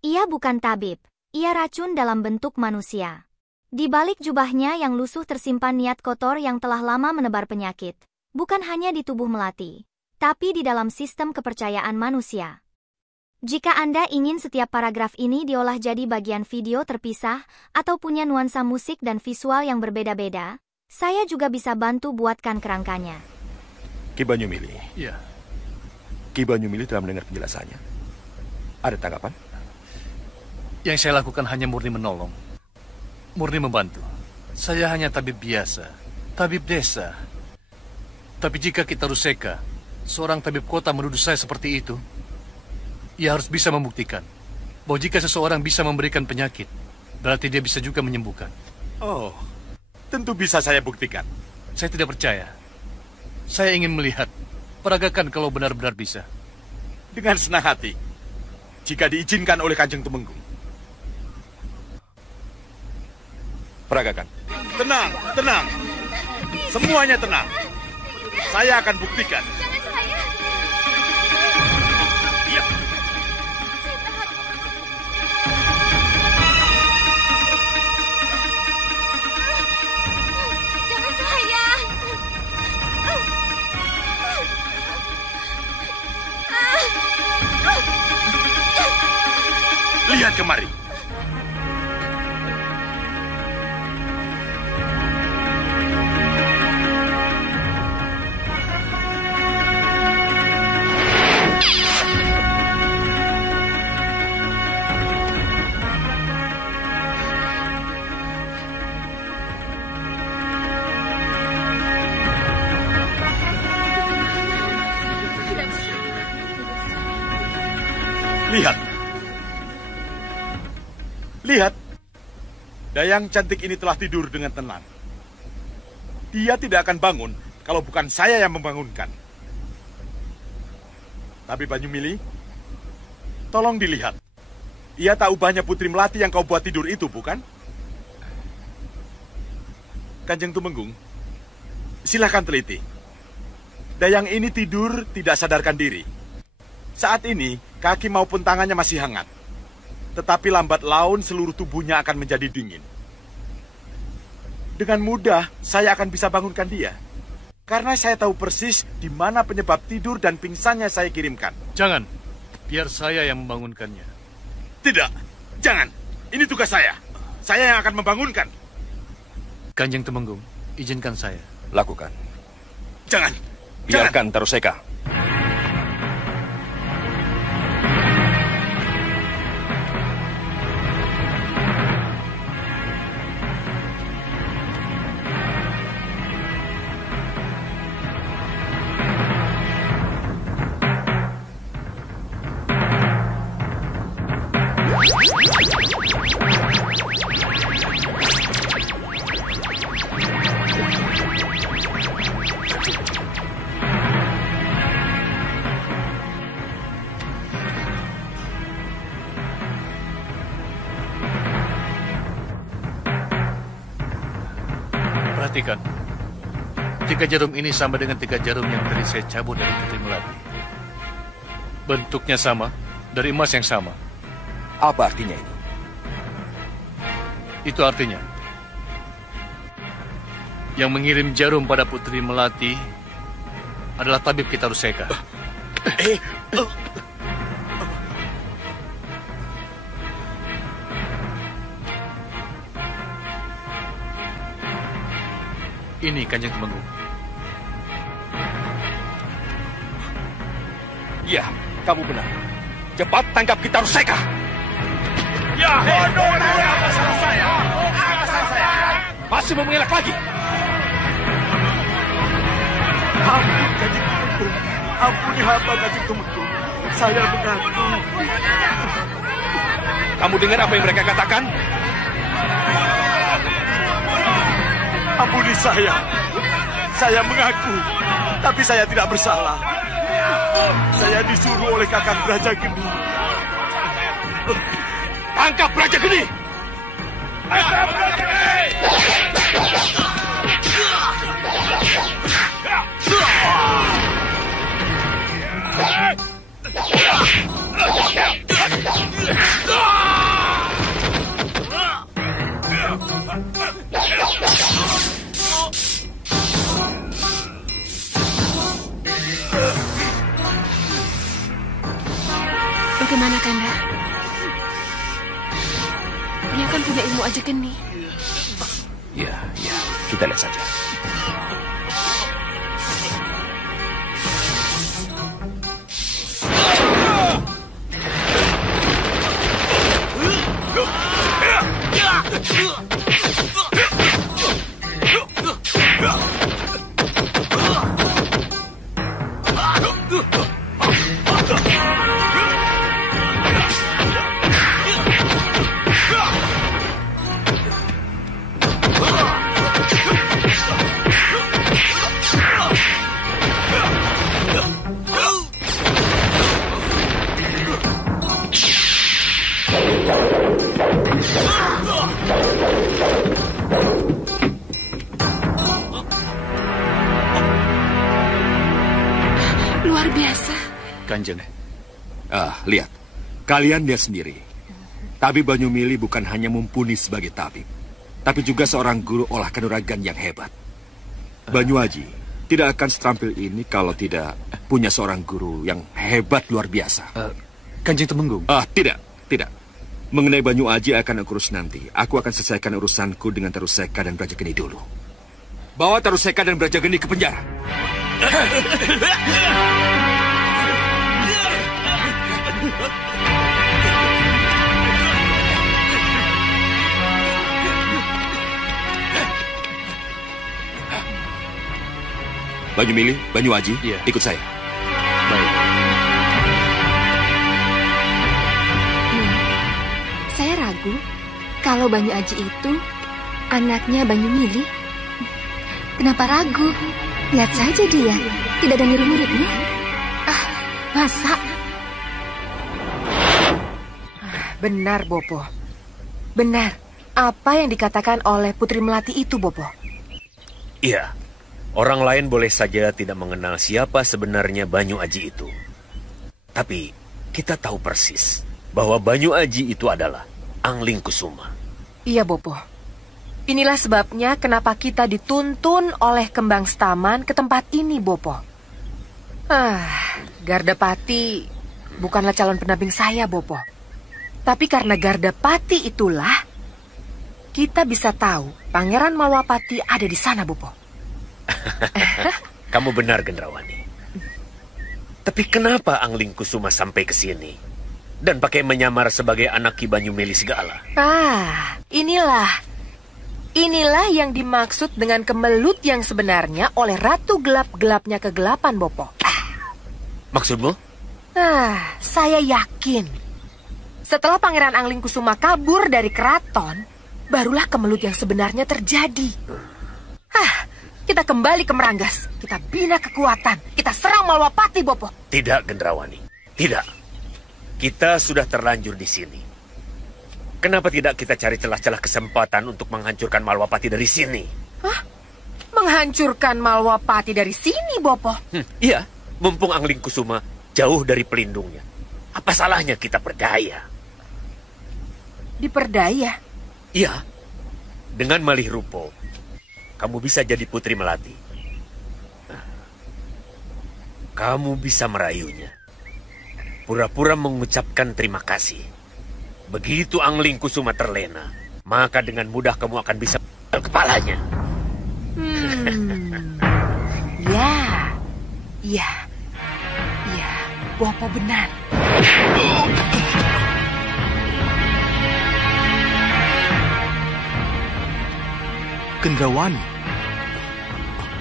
Ia bukan tabib, ia racun dalam bentuk manusia. Di balik jubahnya yang lusuh tersimpan niat kotor yang telah lama menebar penyakit, bukan hanya di tubuh Melati, tapi di dalam sistem kepercayaan manusia. Jika Anda ingin setiap paragraf ini diolah jadi bagian video terpisah atau punya nuansa musik dan visual yang berbeda-beda, saya juga bisa bantu buatkan kerangkanya. Ki Banyumili. Iya. Ki Banyumili telah mendengar penjelasannya. Ada tanggapan? Yang saya lakukan hanya murni menolong. Murni membantu. Saya hanya tabib biasa, tabib desa. Tapi jika Kitaruseka, seorang tabib kota menuduh saya seperti itu, ia harus bisa membuktikan bahwa jika seseorang bisa memberikan penyakit, berarti dia bisa juga menyembuhkan. Oh, tentu bisa saya buktikan. Saya tidak percaya. Saya ingin melihat, peragakan kalau benar-benar bisa. Dengan senang hati, jika diizinkan oleh Kanjeng Tumenggung. Peragakan. Tenang, tenang. Semuanya tenang. Saya akan buktikan. Iya. Jangan saya. Lihat kemari. Lihat. Lihat. Dayang cantik ini telah tidur dengan tenang. Dia tidak akan bangun kalau bukan saya yang membangunkan. Tapi Banyumili, tolong dilihat. Ia tak ubahnya Putri Melati yang kau buat tidur itu, bukan? Kanjeng Tumenggung, silahkan teliti. Dayang ini tidur tidak sadarkan diri. Saat ini, kaki maupun tangannya masih hangat. Tetapi lambat laun seluruh tubuhnya akan menjadi dingin. Dengan mudah, saya akan bisa bangunkan dia. Karena saya tahu persis di mana penyebab tidur dan pingsannya saya kirimkan. Jangan, biar saya yang membangunkannya. Tidak, jangan. Ini tugas saya. Saya yang akan membangunkan. Kanjeng Tumenggung, izinkan saya. Lakukan. Jangan. Biarkan Taruseka. Perhatikan, 3 jarum ini sama dengan 3 jarum yang tadi saya cabut dari Putri Melati. Bentuknya sama, dari emas yang sama. Apa artinya itu? Itu artinya yang mengirim jarum pada Putri Melati adalah tabib kita Ruseka. Ini Kanjeng Temenggung. Ya, kamu benar. Cepat tangkap kita Ruseka. Ya, apa salah saya? Apa salah saya? Masih mau mengelak lagi? Ampun, Kanjeng Temenggung. Ampuni hamba, Kanjeng Temenggung. Saya mengaku. Kamu dengar apa yang mereka katakan? Ampuni saya. Saya mengaku, tapi saya tidak bersalah. Saya disuruh oleh Kakang Brajageni. Tangkap Brajageni! Tangkap Brajageni! Bagaimana, Kanda? Dia kan punya ilmu aja geni. Ya, kita lihat saja. Luar biasa. Kanjeng. Lihat. Kalian lihat sendiri. Tabib Banyumili bukan hanya mumpuni sebagai tabib, tapi juga seorang guru olah kanuragan yang hebat. Banyuaji tidak akan seterampil ini kalau tidak punya seorang guru yang hebat luar biasa. Kanjeng Temenggung. Tidak. Mengenai Banyuaji akan aku urus nanti. Aku akan selesaikan urusanku dengan Taruseka dan Brajageni dulu. Bawa Taruseka dan Brajageni ke penjara. Banyumili, Banyuaji, ikut saya. Baik. Saya ragu kalau Banyuaji itu anaknya Banyumili. Kenapa ragu? Lihat saja dia, tidak ada niru muridnya. Masa? Benar, Bopo. Benar. Apa yang dikatakan oleh Putri Melati itu, Bopo? Iya. Orang lain boleh saja tidak mengenal siapa sebenarnya Banyuaji itu. Tapi kita tahu persis bahwa Banyuaji itu adalah Angling Kusuma. Iya, Bopo. Inilah sebabnya kenapa kita dituntun oleh Kembang Staman ke tempat ini, Bopo. Gardapati bukanlah calon pendamping saya, Bopo. Tapi karena Gardapati itulah kita bisa tahu Pangeran Malwapati ada di sana, Bopo. Kamu benar, Gendrawani. Tapi kenapa Angling Kusuma sampai ke sini dan pakai menyamar sebagai anak Ki Banyumili segala? Inilah yang dimaksud dengan kemelut yang sebenarnya oleh Ratu Gelap-Gelapnya Kegelapan, Bopo. Maksudmu? Saya yakin setelah Pangeran Angling Kusuma kabur dari keraton, barulah kemelut yang sebenarnya terjadi. Kita kembali ke Meranggas. Kita bina kekuatan. Kita serang Malwapati, Bopo. Tidak, Gendrawani. Tidak. Kita sudah terlanjur di sini. Kenapa tidak kita cari celah-celah kesempatan untuk menghancurkan Malwapati dari sini? Menghancurkan Malwapati dari sini, Bopo? Iya, mumpung Angling Kusuma jauh dari pelindungnya. Apa salahnya kita berdaya? Diperdaya? Iya, dengan malih rupo, kamu bisa jadi Putri Melati. Kamu bisa merayunya. Pura-pura mengucapkan terima kasih. Begitu Angling Kusuma terlena, maka dengan mudah kamu akan bisa kepalanya. Ya, Bopo benar. Gendrawani.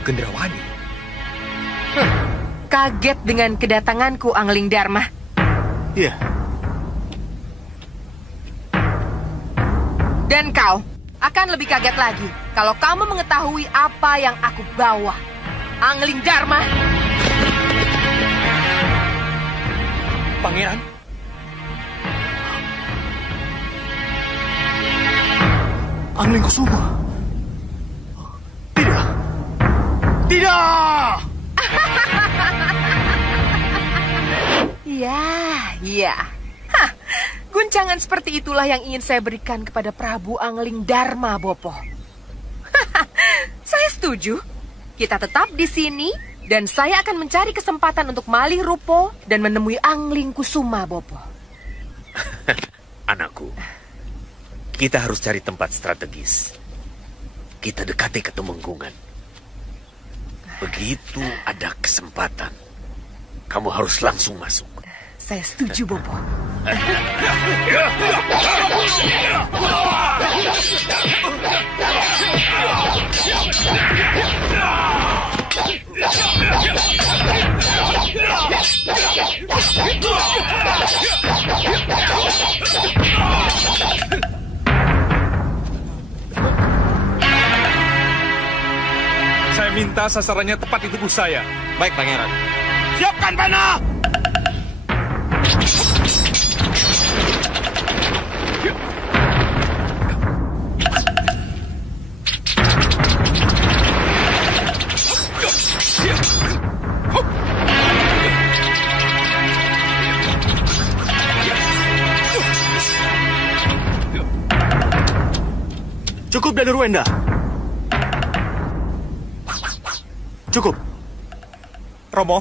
Gendrawani. Kaget dengan kedatanganku, Angling Dharma. Iya. Dan kau akan lebih kaget lagi kalau kamu mengetahui apa yang aku bawa. Angling Dharma. Pangeran. Angling Kusuma. Tidak. Tidak! Iya. Hah, guncangan seperti itulah yang ingin saya berikan kepada Prabu Angling Dharma, Bopo. Saya setuju. Kita tetap di sini, dan saya akan mencari kesempatan untuk malih rupo dan menemui Angling Kusuma, Bopo. Anakku, kita harus cari tempat strategis. Kita dekati Ketumenggungan. Begitu ada kesempatan, kamu harus langsung masuk. Saya setuju, Bopo. Saya minta sasarannya tepat di tubuh saya. Baik, Pangeran. Siapkan panah! Cukup, Danurwenda. Cukup. Romo.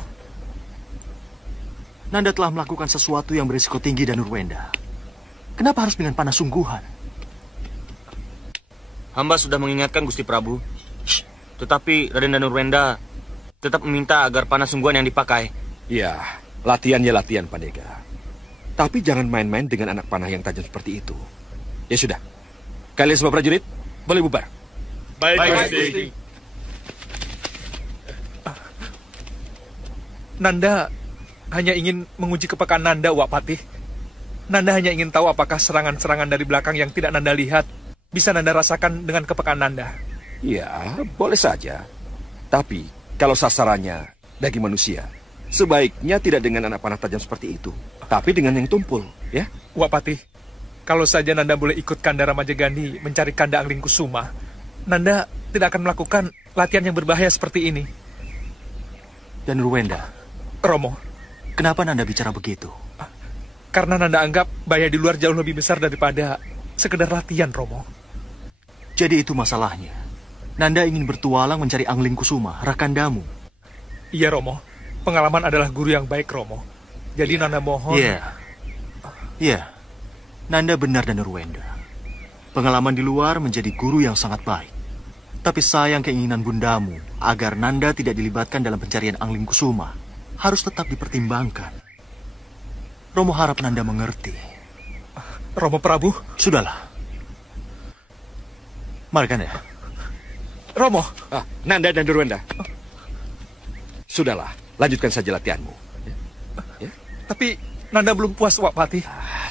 Nanda telah melakukan sesuatu yang berisiko tinggi, Danurwenda. Kenapa harus dengan panah sungguhan? Hamba sudah mengingatkan Gusti Prabu. Tetapi Raden Danurwenda tetap meminta agar panah sungguhan yang dipakai. Ya, latihan ya latihan, Pandega. Tapi jangan main-main dengan anak panah yang tajam seperti itu. Ya sudah. Kalian semua prajurit, boleh bubar. Baik, Gusti. Nanda hanya ingin menguji kepekaan Nanda, Wak Patih. Nanda hanya ingin tahu apakah serangan-serangan dari belakang yang tidak Nanda lihat bisa Nanda rasakan dengan kepekaan Nanda. Ya, boleh saja. Tapi kalau sasarannya daging manusia, sebaiknya tidak dengan anak panah tajam seperti itu, tapi dengan yang tumpul, ya. Wak Patih, kalau saja Nanda boleh ikut Kanda Ramajagani mencari Kanda Angling Kusuma, Nanda tidak akan melakukan latihan yang berbahaya seperti ini. Dan Ruwenda, Romo, kenapa Nanda bicara begitu? Karena Nanda anggap bahaya di luar jauh lebih besar daripada sekedar latihan, Romo. Jadi itu masalahnya. Nanda ingin bertualang mencari Angling Kusuma, Rakandamu. Iya, Romo. Pengalaman adalah guru yang baik, Romo. Jadi Nanda mohon... Iya. Nanda benar, Danurwenda. Pengalaman di luar menjadi guru yang sangat baik. Tapi sayang keinginan bundamu agar Nanda tidak dilibatkan dalam pencarian Angling Kusuma harus tetap dipertimbangkan. Romo harap Nanda mengerti. Romo Prabu? Sudahlah. Mari Kanda. Romo. Nanda dan Durwenda. Sudahlah, lanjutkan saja latihanmu. Ya? Tapi Nanda belum puas, Wak Patih.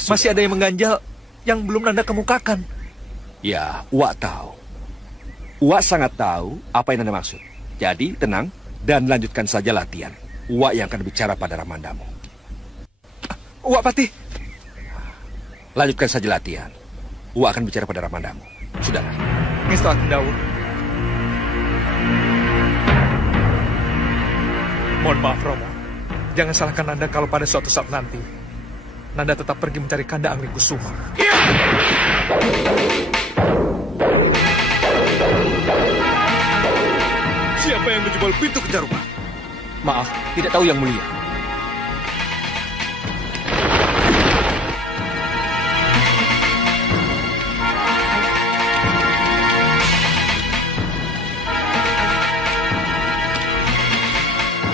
Masih ada yang mengganjal yang belum Nanda kemukakan. Ya, Wak tahu. Wak sangat tahu apa yang Nanda maksud. Jadi, tenang dan lanjutkan saja latihan. Wak yang akan bicara pada Ramandamu. Wak Patih. Lanjutkan saja latihan. Wak akan bicara pada Ramandamu. Sudahlah. Ngestat Dawu. Mohon maaf, Romo. Jangan salahkan Nanda kalau pada suatu saat nanti Nanda tetap pergi mencari Kanda Angling Kusuma. menjual pintu kejar rumah. Maaf, tidak tahu Yang Mulia.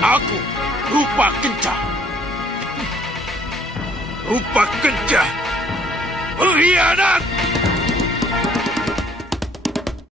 Aku, Rupa Kencah. Rupa Kencah, pengkhianat!